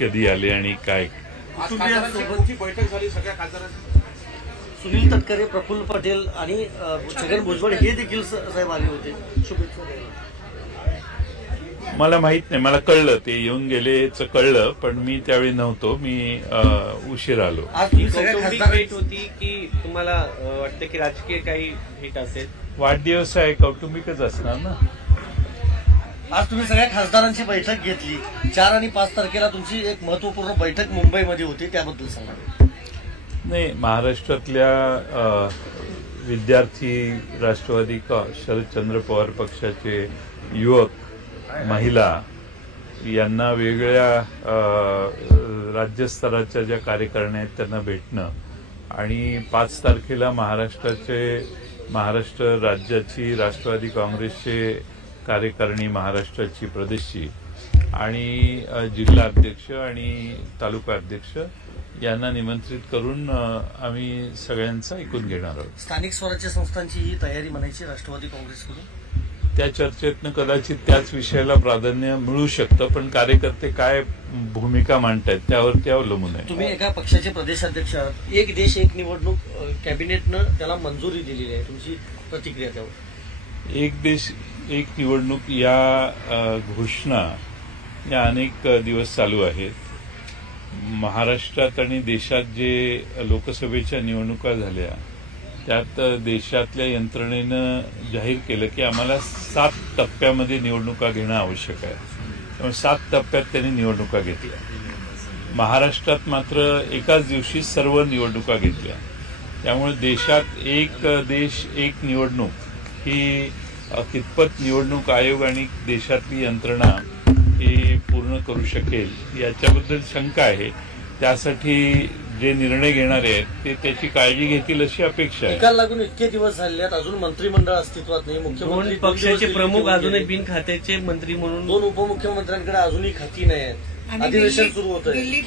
कधी आले आणि काय? आज खासदारांची बैठक झाली सगळ्या खासदारांची. सुनील तटकरे प्रफुल्ल पटेल आणि छगन भुजबळ हे देखील साहेब आले होते. शुभेच्छा. मला माहीत नाही मला कळलं ते येऊन गेलेच कळलं पण मी त्यावेळी नव्हतो मी उशीर आलो. भेट होती की तुम्हाला वाटतं की राजकीय काही भेट असेल? वाढदिवस आहे कौटुंबिकच असणार ना? आज तुम्ही सगळ्या खासदारांची बैठक घेतली. चार आणि पाच तारखेला तुमची एक महत्त्वपूर्ण बैठक मुंबईमध्ये होती त्याबद्दल सांगा. नाही महाराष्ट्रातल्या विद्यार्थी राष्ट्रवादी का शरदचंद्र पवार पक्षाचे युवक महिला यांना वेगळ्या राज्यस्तराच्या ज्या कार्यकारिण्या आहेत त्यांना भेटणं आणि पाच तारखेला महाराष्ट्राचे महाराष्ट्र राज्याची राष्ट्रवादी काँग्रेसचे कार्यकारिणी महाराष्ट्राची प्रदेशची आणि जिल्हा अध्यक्ष आणि तालुका अध्यक्ष यांना निमंत्रित करून आम्ही सगळ्यांचं ऐकून घेणार आहोत. स्थानिक स्वराज्य संस्थांची ही तयारी म्हणायची राष्ट्रवादी काँग्रेसकडून? त्या चर्चेतनं कदाचित त्याच विषयाला प्राधान्य मिळू शकतं पण कार्यकर्ते काय भूमिका मांडतायत त्यावरती अवलंबून आहे. तुम्ही एका पक्षाचे प्रदेशाध्यक्ष आहात. एक देश एक निवडणूक कॅबिनेटनं त्याला मंजुरी दिलेली आहे. तुमची प्रतिक्रिया त्यावर. एक देश एक निवडणूक या घोषणा या अनेक दिवस चालू आहेत. महाराष्ट्रात आणि देशात जे लोकसभेच्या निवडणुका झाल्या त्यात देशातल्या यंत्रणेनं जाहीर केलं की आम्हाला सात टप्प्यामध्ये निवडणुका घेणं आवश्यक आहे. त्यामुळे सात टप्प्यात त्यांनी निवडणुका घेतल्या. महाराष्ट्रात मात्र एकाच दिवशी सर्व निवडणुका घेतल्या. त्यामुळे देशात एक देश एक निवडणूक ही अ, कितपत निवडणूक आयोग आणि देशातली यंत्रणा ही पूर्ण करू शकेल याच्याबद्दल शंका आहे. त्यासाठी जे निर्णय घेणारे आहेत ते त्याची काळजी घेतील अशी अपेक्षा आहे. लागून इतके दिवस झाले आहेत अजून मंत्रिमंडळ अस्तित्वात नाही मुख्यमंत्री पक्षाचे प्रमुख अजूनही. बिन खात्याचे मंत्री म्हणून दोन उपमुख्यमंत्र्यांकडे अजूनही खाती नाही आहेत. अधिवेशन सुरू होत आहे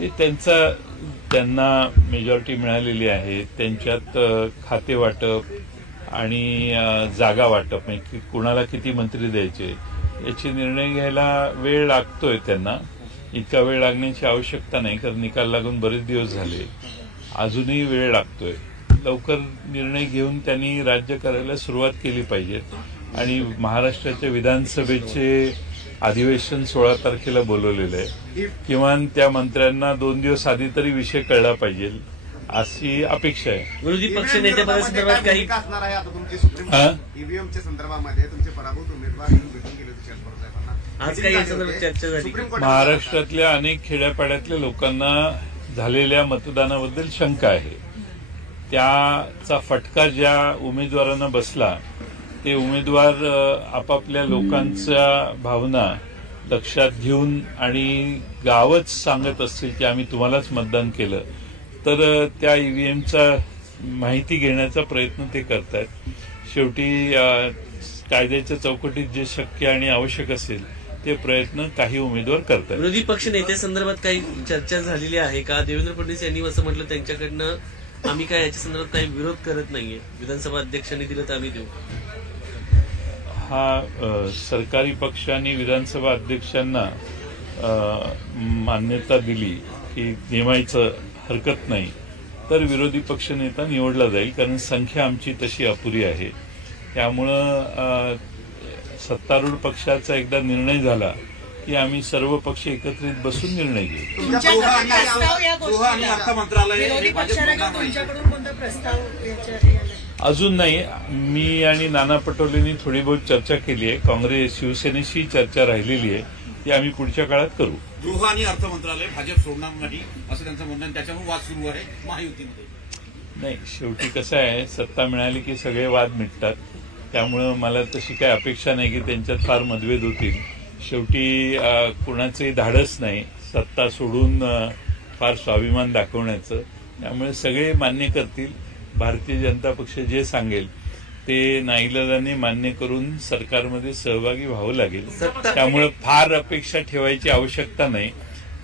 ते त्यांचा त्यांना मेजॉरिटी मिळालेली आहे. त्यांच्यात खाते वाटप आणि जागा वाटप म्हणजे की कुणाला किती मंत्री द्यायचे याचे निर्णय घ्यायला वेळ लागतोय त्यांना. इतका वेळ लागण्याची आवश्यकता नाही कारण निकाल लागून बरेच दिवस झाले. अजूनही वेळ लागतोय. लवकर निर्णय घेऊन त्यांनी राज्य करायला सुरुवात केली पाहिजे. आणि महाराष्ट्राच्या विधानसभेचे अधिवेशन सोळा तारखेला बोलवलेलं आहे. किमान त्या मंत्र्यांना दोन दिवस आधी तरी विषय कळला पाहिजे अशी अपेक्षा आहे. विरोधी पक्ष नेत्यापदासंदर्भात काही असणार आहे आता तुमची सुप्रीम? ईव्हीएमच्या संदर्भामध्ये तुमचे पराभूत उमेदवार येऊन भेटून गेले होते शरद पवार साहेबांना. आज काही या संदर्भात चर्चा झाली महाराष्ट्रातल्या अनेक खेड्यापाड्यातल्या लोकांना झालेल्या मतदानाबद्दल शंका आहे. त्याचा फटका ज्या उमेदवारांना बसला ते उमेदवार आपापल्या लोकांच्या भावना लक्षात घेऊन आणि गावच सांगत असतील की आम्ही तुम्हालाच मतदान केलं तर त्या ईव्हीएमचा माहिती घेण्याचा प्रयत्न ते करतायत. शेवटी कायद्याच्या चौकटीत जे शक्य आणि आवश्यक असेल ते प्रयत्न काही उमेदवार करतात विरोधी पक्ष नेत्यासंदर्भात काही चर्चा झालेली आहे का? देवेंद्र फडणवीस यांनी असं म्हटलं त्यांच्याकडनं आम्ही काय याच्या संदर्भात काही विरोध करत नाहीये. विधानसभा अध्यक्षांनी दिलं तर आम्ही देऊ. हा सरकारी पक्षाने विधानसभा अध्यक्षांना मान्यता दिली की नेमायचं हरकत नाही तर विरोधी पक्षनेता निवडला जाईल कारण संख्या आमची तशी अपुरी आहे. त्यामुळं सत्तारूढ पक्षाचा एकदा निर्णय झाला की आम्ही सर्व पक्ष एकत्रित बसून निर्णय घेऊ. मंत्रालय अजून नाही. मी आणि नाना पटोलेंनी थोडी बहुत चर्चा केली आहे. काँग्रेस शिवसेनेशी चर्चा राहिलेली आहे. ती आम्ही पुढच्या काळात करू. गृह आणि अर्थ मंत्रालय भाजप सोडणार नाही असं त्यांचं म्हणणं. त्याच्यामुळे वाद सुरू आहे महायुतीमध्ये. नाही शेवटी कसं आहे सत्ता मिळाली की सगळे वाद मिटतात. त्यामुळं मला तशी काही अपेक्षा नाही की त्यांच्यात फार मतभेद होतील. शेवटी कुणाचंही धाडस नाही. सत्ता सोडून फार स्वाभिमान दाखवण्याचं. त्यामुळे सगळे मान्य करतील. भारतीय जनता पक्ष जे सांगेल ते नाईलाजाने मान्य करून सरकारमध्ये सहभागी व्हावं लागेल. त्यामुळे फार अपेक्षा ठेवायची आवश्यकता नाही.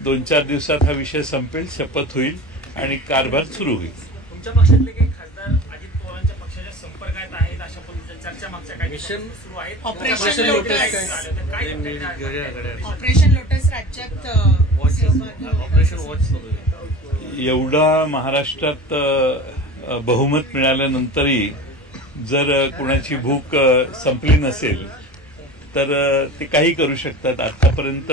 दोन चार दिवसात हा विषय संपेल शपथ होईल आणि कारभार सुरू होईल. तुमच्या पक्षातले काही खासदार अजित पवारांच्या पक्षाच्या संपर्कात आहेत अशा पद्धतीच्या चर्चा मागच्या mission operation lotus operation lotus राज्यात अ, वॉच सहभागी ऑपरेशन वॉच सुरू आहे एवढा महाराष्ट्रात बहुमत मिळाल्यानंतरही जर कुणाची भूक संपली नसेल तर ते काही करू शकतात. आतापर्यंत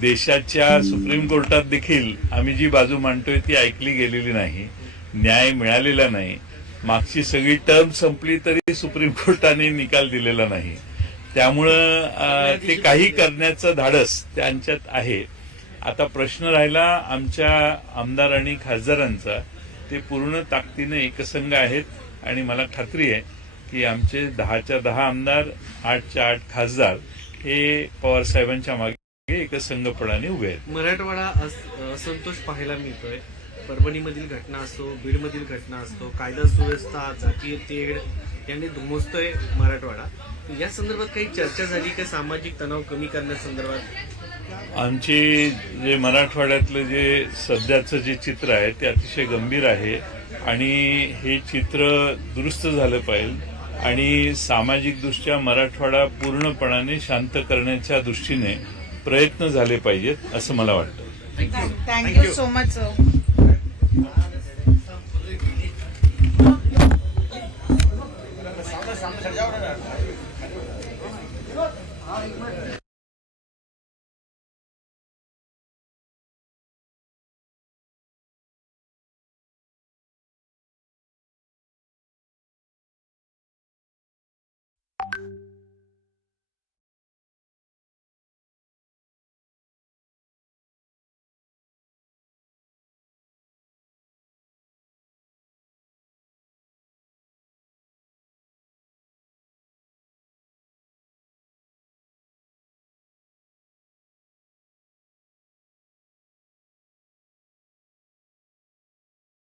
देशाच्या सुप्रीम कोर्टात देखील आम्ही जी बाजू मांडतोय ती ऐकली गेलेली नाही न्याय मिळालेला नाही. मागची सगळी टर्म संपली तरी सुप्रीम कोर्टाने निकाल दिलेला नाही. त्यामुळं ते काही करण्याचं धाडस त्यांच्यात आहे. आता प्रश्न राहिला आमच्या आमदार आणि खासदारांचा. ते पूर्ण ताकदीने एकसंघ आहेत आणि मला खात्री आहे की आमचे दहाच्या दहा आमदार आठच्या आठ खासदार हे पवार साहेबांच्या मागे एकसंघपणाने उभे आहेत. मराठवाडा असंतोष पाहायला मिळतोय. परभणीमधील घटना असतो बीडमधील घटना असतो कायदा सुव्यवस्था जातीय तेढ यांनी धुमसतोय मराठवाडा. या संदर्भात काही चर्चा झाली का? सामाजिक तणाव कमी करण्यासंदर्भात? आमचे जे मराठवाड्यातलं जे सध्याचं जे चित्र आहे ते अतिशय गंभीर आहे आणि हे चित्र दुरुस्त झालं पाहिजे आणि सामाजिकदृष्ट्या मराठवाडा पूर्णपणाने शांत करण्याच्या दृष्टीने प्रयत्न झाले पाहिजेत असं मला वाटतं. Thank you so much sir